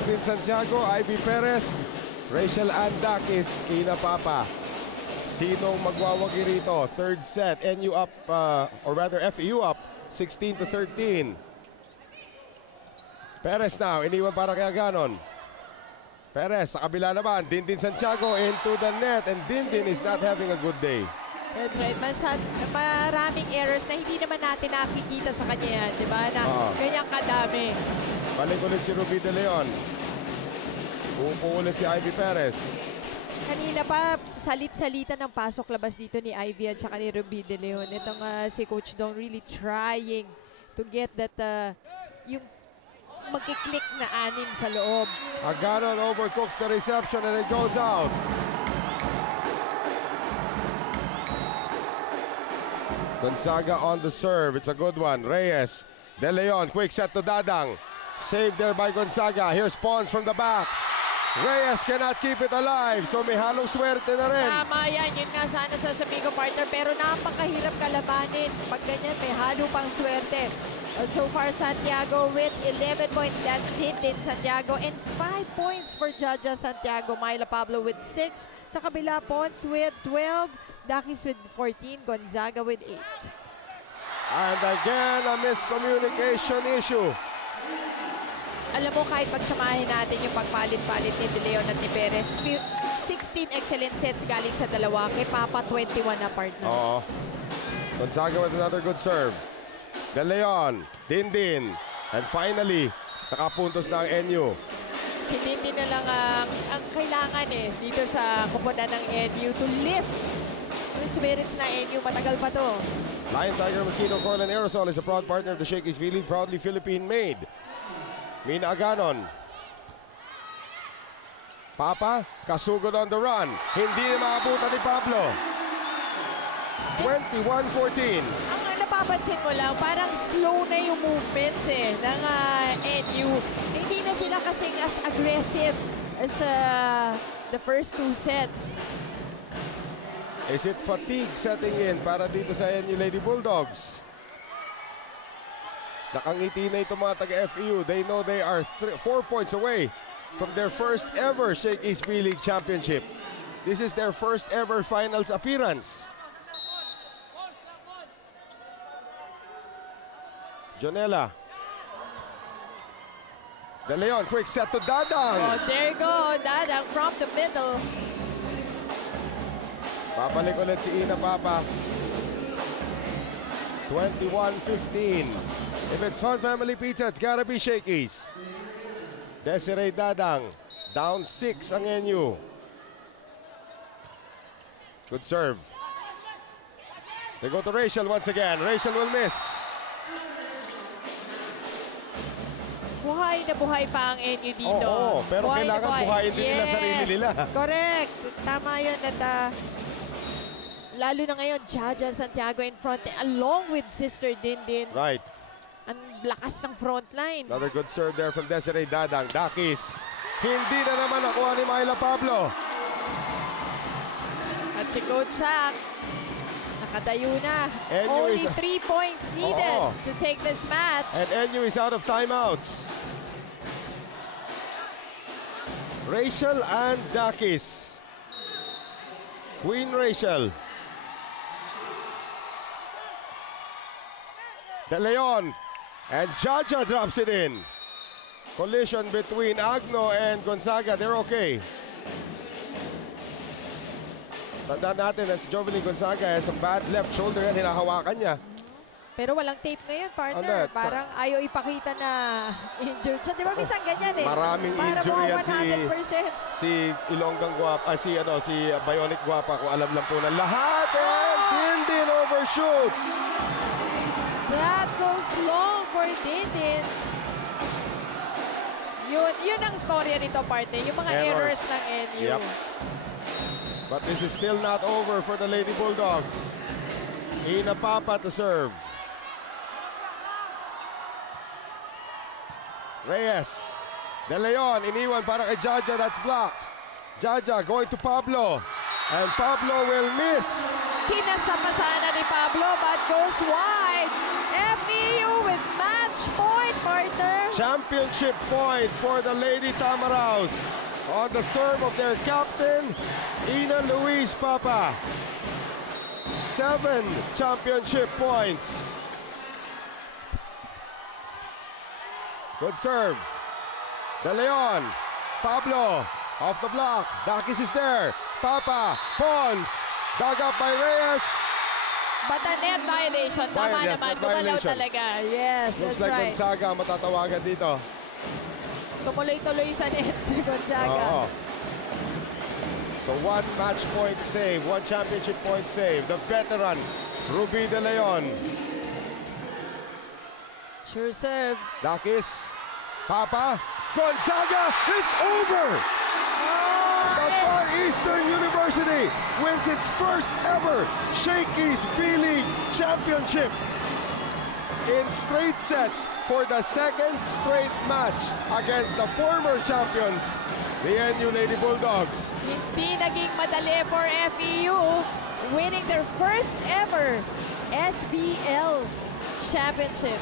Dindin Santiago, Ivy Perez, Rachel Andakis, Ina Papa. Sinong magwawagi rito? Third set, NU up, or rather FEU up, 16-13. Perez now, iniwan para kay Aganon. Perez, sa kabila naman, Dindin Santiago into the net, and Dindin is not having a good day. That's right. Maraming errors na hindi naman natin nakikita sa kanya yan, di ba? Na ganyang kadami. Balik ulit si Ruby De Leon. Uupo ulit si Ivy Perez. Kanina pa, salit-salita ng pasok-labas dito ni Ivy at saka ni Ruby De Leon. Itong si Coach Dong really trying to get that, yung magkiklik na anim sa loob. Aganon overcooks the reception and it goes out. Gonzaga on the serve. It's a good one. Reyes. De Leon. Quick set to Dadang. Saved there by Gonzaga. Here's Pons from the back. Reyes cannot keep it alive. So may halong swerte na rin. Tama yan. Yun nga sana sasabihin ko, partner. Pero napakahirap kalabanin. Pag ganyan, may halo pang swerte. So far, Santiago with 11 points. That's Dindin Santiago. And 5 points for Jaja Santiago. Myla Pablo with 6. Sa kabila, Pons with 12. Dakis with 14, Gonzaga with 8. And again, a miscommunication issue. Alam mo, kahit pagsamahin natin yung pagpalit-palit ni De Leon at ni Perez, 16 excellent sets galing sa dalawa. Kay Papa, 21 na partner. Oo. Gonzaga with another good serve. De Leon, Dindin. And finally, nakapuntos na ang NU. Si Dindin na lang ang kailangan dito sa koponan ng NU to lift yung spirits na NU. Matagal pa to. Lion Tiger Mosquito Coil and Aerosol is a proud partner of the Shakey's V-League, proudly Philippine-made. Mina Aganon. Papa, kasugod on the run. Hindi na maabutan ni Pablo. 21-14. Ang napapansin mo lang, parang slow na yung movements ng NU. Hindi na sila kasing as aggressive as the first two sets. Is it fatigue setting in para dito sa NU Lady Bulldogs? Nakangiti na itong mga taga-FEU. They know they are 4 points away from their first ever Shakey's V-League Championship. This is their first ever finals appearance. Jonella. De Leon, quick set to Dadang. Oh, there you go, Dadang from the middle. Babalik ulit si Ina Papa. 21-15. If it's Fun Family Pizza, it's gotta be Shakey's. Desiree Dadang. Down 6 ang NU. Good serve. They go to Rachel once again. Rachel will miss. Buhay na buhay pa ang NU dito. Oo, pero buhay kailangan buhayin din nila sarili nila. Correct. Tama yun. At lalo na ngayon, Jaja Santiago in front along with Sister Dindin. Right. Ang lakas ng front line. Another good serve there from Desiree Dadang. Dakis. Hindi na naman nakuha ni Myla Pablo. At si Coach Shaq, nakadayo na. Only 3 points needed to take this match. And NU is out of timeouts. Rachel and Dakis. Queen Rachel. De Leon. And Jaja drops it in. Collision between Agno and Gonzaga. They're okay. Tandaan natin na si Jovelyn Gonzaga has a bad left shoulder yan. Hinahawakan niya. Pero walang tape ngayon, partner. Parang ayaw ipakita na injured siya. Di ba minsan ganyan Maraming injury yan si Ilonggang Guapa, si Bionic Guapa, kung alam lang po na lahat. And Dindin overshoots. That goes long for Dindin. Yun ang storya nito, partner. Yung mga errors ng NU. Yep. But this is still not over for the Lady Bulldogs. Ina Papa to serve. Reyes. De Leon, iniwan para kay Jaja. That's blocked. Jaja going to Pablo. And Pablo will miss. Kinasama na ni Pablo but goes wide. FEU with match point, partner. Championship point for the Lady Tamaraws on the serve of their captain, Ina Luis Papa. 7 championship points. Good serve. De Leon. Pablo. Off the block. Dakis is there. Papa. Pons. Dug up by Reyes. But a net violation. Tama Yes, naman. net Gumalaw violation. talaga. Yes, Looks that's like right. Gonzaga ang matatawagan dito. Tumuloy-tuloy sa net si Gonzaga. Oo. So 1 match point save, 1 championship point save. The veteran, Ruby De Leon. Sure serve. Dakis. Papa. Gonzaga. It's over. The Far Eastern University wins its first ever Shakey's V-League Championship in straight sets for the 2nd straight match against the former champions, the NU Lady Bulldogs. Hindi naging madali for FEU, winning their first ever SBL championship.